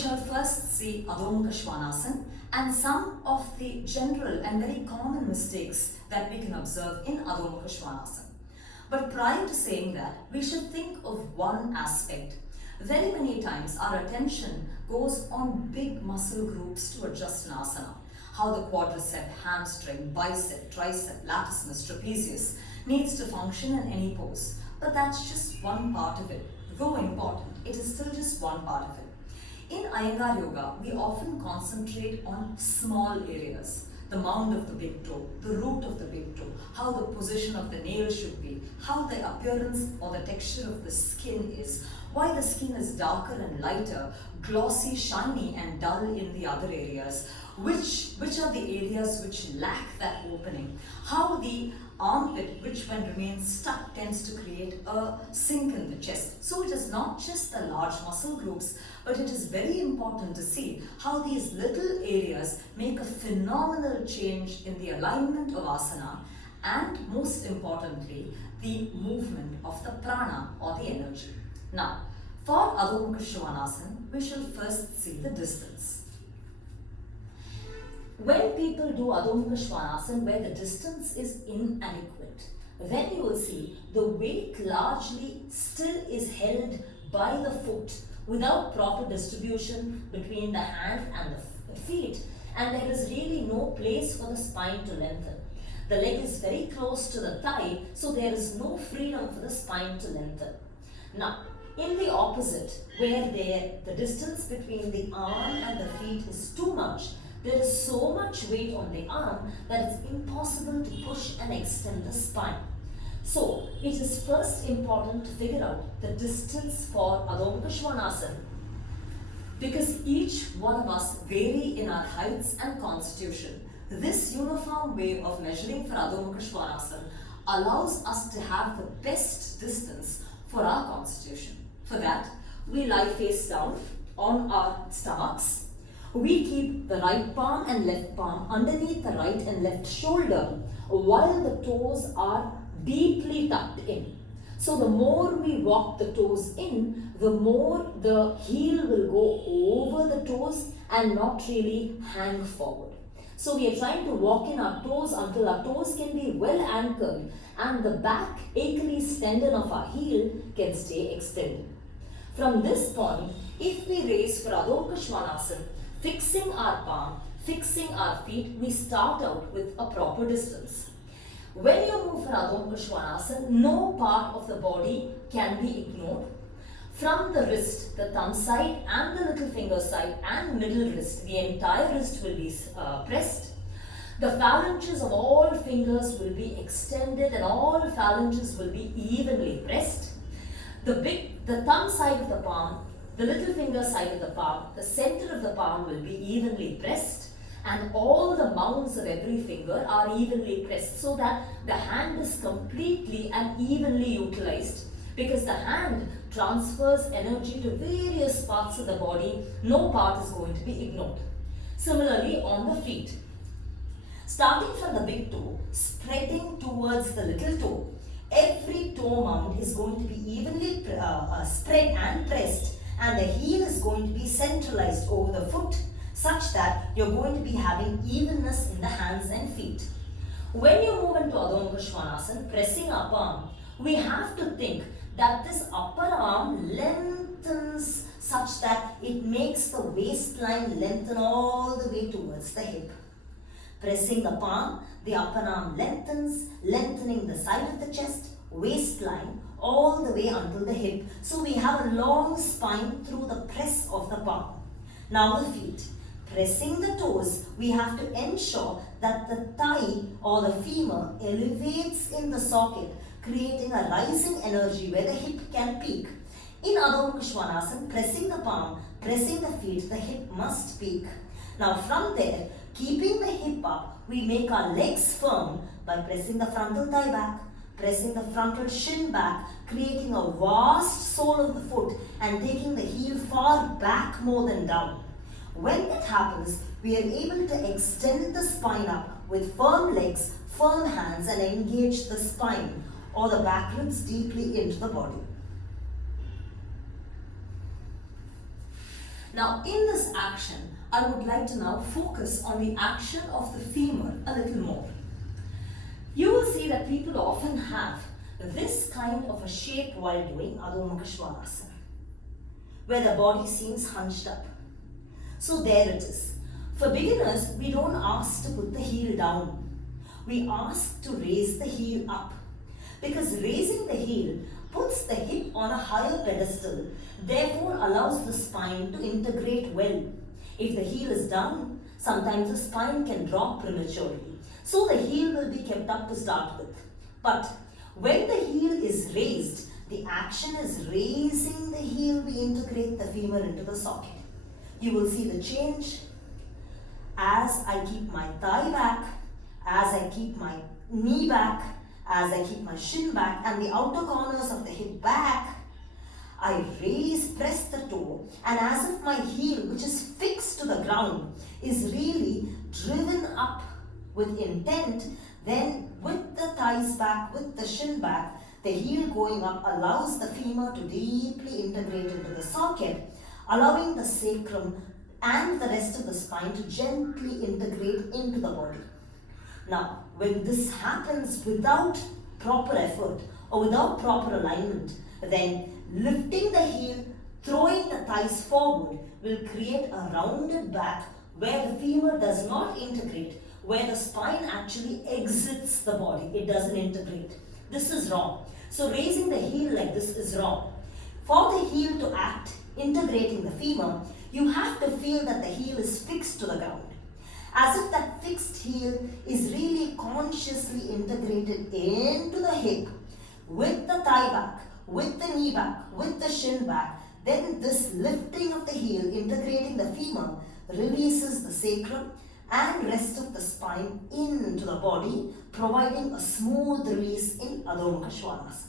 shall first see Adho Mukha Svanasana and some of the general and very common mistakes that we can observe in Adho Mukha Svanasana. But prior to saying that, we should think of one aspect. Very many times our attention goes on big muscle groups to adjust an asana. How the quadricep, hamstring, bicep, tricep, latissimus, trapezius needs to function in any pose. But that's just one part of it. Though important, it is still just one part of it. In Iyengar yoga, we often concentrate on small areas. The mound of the big toe, the root of the big toe, how the position of the nail should be, how the appearance or the texture of the skin is, why the skin is darker and lighter, glossy, shiny and dull in the other areas, which are the areas which lack that opening, how the armpit, which when remains stuck, tends to create a sink in the chest. So it is not just the large muscle groups, but it is very important to see how these little areas make a phenomenal change in the alignment of asana and, most importantly, the movement of the prana or the energy. Now, for Adho Mukha Svanasana, we shall first see the distance. When people do Adho Mukha Svanasana where the distance is inadequate, then you will see the weight largely still is held by the foot without proper distribution between the hand and the feet, and there is really no place for the spine to lengthen. The leg is very close to the thigh, so there is no freedom for the spine to lengthen. Now, in the opposite, where the distance between the arm and the feet is too much, there is so much weight on the arm that it's impossible to push and extend the spine. So, it is first important to figure out the distance for Adho Mukha Svanasana, because each one of us vary in our heights and constitution. This uniform way of measuring for Adho Mukha Svanasana allows us to have the best distance for our constitution. For that, we lie face down on our stomachs. We keep the right palm and left palm underneath the right and left shoulder while the toes are deeply tucked in. So the more we walk the toes in, the more the heel will go over the toes and not really hang forward. So we are trying to walk in our toes until our toes can be well anchored and the back Achilles tendon of our heel can stay extended. From this point, if we raise for Adho Mukha Svanasana, fixing our palm, fixing our feet, we start out with a proper distance. When you move for Adho Mukha Svanasana, no part of the body can be ignored. From the wrist, the thumb side and the little finger side and middle wrist, the entire wrist will be pressed. The phalanges of all fingers will be extended and all phalanges will be evenly pressed. The thumb side of the palm, the little finger side of the palm, the center of the palm will be evenly pressed, and all the mounds of every finger are evenly pressed so that the hand is completely and evenly utilized, because the hand transfers energy to various parts of the body. No part is going to be ignored. Similarly, on the feet, starting from the big toe, spreading towards the little toe, every toe mound is going to be evenly spread and pressed, and the heel is going to be centralized over the foot such that you're going to be having evenness in the hands and feet. When you move into Adho Mukha Svanasana, pressing our palm, we have to think that this upper arm lengthens such that it makes the waistline lengthen all the way towards the hip. Pressing the palm, the upper arm lengthens, lengthening the side of the chest, waistline, all the way until the hip. So we have a long spine through the press of the palm. Now the feet. Pressing the toes, we have to ensure that the thigh or the femur elevates in the socket, creating a rising energy where the hip can peak. In Adho Mukha Svanasana, pressing the palm, pressing the feet, the hip must peak. Now from there, keeping the hip up, we make our legs firm by pressing the frontal thigh back, pressing the frontal shin back, creating a vast sole of the foot and taking the heel far back more than down. When that happens, we are able to extend the spine up with firm legs, firm hands, and engage the spine or the back ribs deeply into the body. Now in this action, I would like to now focus on the action of the femur a little more. You will see that people often have this kind of a shape while doing Adho Mukha Svanasana, where the body seems hunched up. So there it is. For beginners, we don't ask to put the heel down. We ask to raise the heel up, because raising the heel puts the hip on a higher pedestal, therefore allows the spine to integrate well. If the heel is down, sometimes the spine can drop prematurely. So the heel will be kept up to start with. But when the heel is raised, the action is raising the heel, we integrate the femur into the socket. You will see the change as I keep my thigh back, as I keep my knee back, as I keep my shin back and the outer corners of the hip back. I raise, press the toe, and as if my heel, which is fixed to the ground, is really driven up with intent, then with the thighs back, with the shin back, the heel going up allows the femur to deeply integrate into the socket, allowing the sacrum and the rest of the spine to gently integrate into the body. Now, when this happens without proper effort or without proper alignment, then lifting the heel, throwing the thighs forward will create a rounded back where the femur does not integrate, where the spine actually exits the body. It doesn't integrate. This is wrong. So raising the heel like this is wrong. For the heel to act, integrating the femur, you have to feel that the heel is fixed to the ground. As if that fixed heel is really consciously integrated into the hip, with the thigh back, with the knee back, with the shin back. Then this lifting of the heel, integrating the femur, releases the sacrum and rest of the spine into the body, providing a smooth release in Adho Mukha Svanasana.